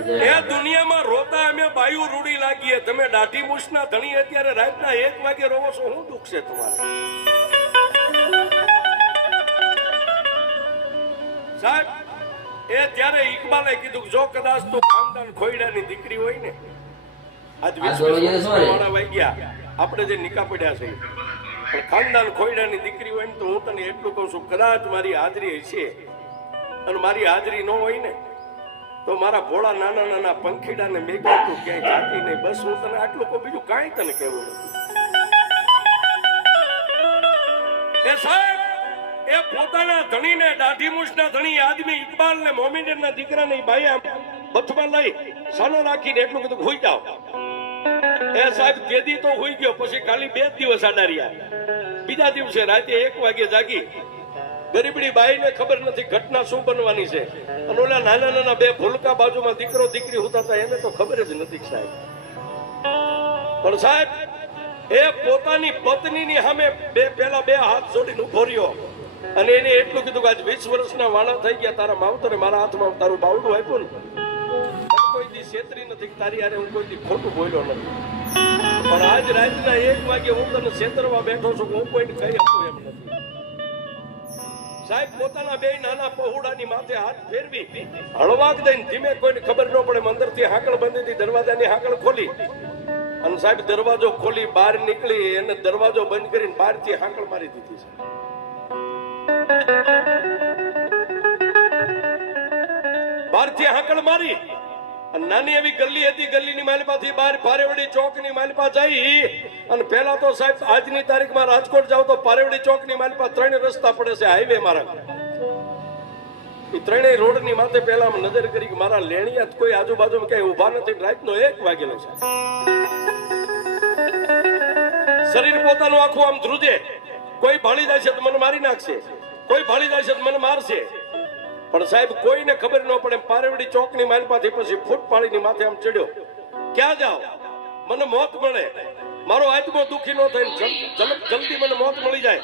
એ દુનિયામાં રોતા અમે બાયુ રૂડી લાગીએ, તમે દાઢી મૂછના ધણી અત્યારે રાતના 1 વાગે રોવો છો, શું દુઃખ છે તમારે? સાહેબ એ ત્યારે ઇકબાલે કીધું જો કદાચ તું ખાનદાન ખોયડાની દીકરી હોય ને, આજ 20 વાગ્યા આપણે જે નિકા પડ્યા છે, પણ ખાનદાન ખોયડાની દીકરી હોય ને તો હું તને એટલું કહું છું, કદાચ મારી હાજરી હશે અને મારી હાજરી ન હોય ને તો મારા ભોળા નાના નાના પંખીડાને મેં કીધું ક્યાંય જાતી નહીં. બસ હું તને આટલું કહું, બીજું કાંઈ તને કહેવું નથી. એ સાહેબ એ પોતાના ધણીને દાઢી મૂછના ધણી આદમી ઇકબાલ ને મોમિનના દીકરાને ભાઈ આમ બથમાં લઈ સાનો રાખીને એટલું કીધું હોઈ જાઓ. એ સાહેબ તેદી તો હોઈ ગયો, પછી ખાલી 2 દિવસ આડા રહ્યા. બીજા દિવસે રાતે 1 વાગે જાગી. ગરીબડી બાઈને ખબર નથી ઘટના શું બનવાની છે, અને ઓલા નાના નાના 2 ભૂલકા બાજુમાં દીકરો દીકરી હોતા હતા એને તો ખબર જ નથી સાહેબ. પણ સાહેબ એ પોતાની પત્નીની સામે પેલા 2 હાથ જોડીને ઉભો રહ્યો અને એને એટલું કીધું કે આજ 20 વર્ષના વાણા થઈ ગયા, તારા માવતરે મારા હાથમાં તારું બાવડું આપ્યું ને, કોઈ દી છેતરી નથી, તારી હારે હું કોઈ દી ખોટું બોલ્યો નથી, પણ આજ રાતના 1 વાગે હું તને છેતરવા બેઠો છું, હું કોઈને કહી શકું એમ નથી. સાહેબ પોતાના 2 નાના પહોળાની માથે હાથ ફેરવી હળવાક દઈને ધીમે, કોઈને ખબર ન પડે, અંદરથી હાકળ બંધ હતી, દરવાજાની હાકળ ખોલી અને સાહેબ દરવાજો ખોલી બહાર નીકળી, એને દરવાજો બંધ કરીને બહારથી હાકળ મારી દીધી છે. બહારથી હાકળ મારી અને નાની એવી ગલ્લી હતી, ગલ્લીની માલિપાથી બહાર પારેવડી ચોકની માલિપા જઈ અને પહેલા તો સાહેબ આજની તારીખમાં રાજકોટ જાવ તો પારેવડી ચોકની માલિપા 3 રસ્તા પડે છે હાઈવે મારા. એ 3 રોડની માથે પહેલા નજર કરી કે મારા લેણિયા કોઈ આજુબાજુમાં ક્યાંય ઊભા નથી. રાતનો 1 વાગેલો છે. શરીર પોતાનું આખું આમ ધ્રુજે, કોઈ ભાળી જાય છે તો મને મારી નાખશે, કોઈ ભાળી જાય છે તો મને મારશે, પણ સાહેબ કોઈને ખબર ન પડે. પારેવડી ચોકની માલપાથી પછી ફૂટપાળીની માથે આમ ચડ્યો, ક્યાં જાઓ મને મોત મળે, મારો આત્મો દુખી ન થાય, જલ્દી મને મોત મળી જાય.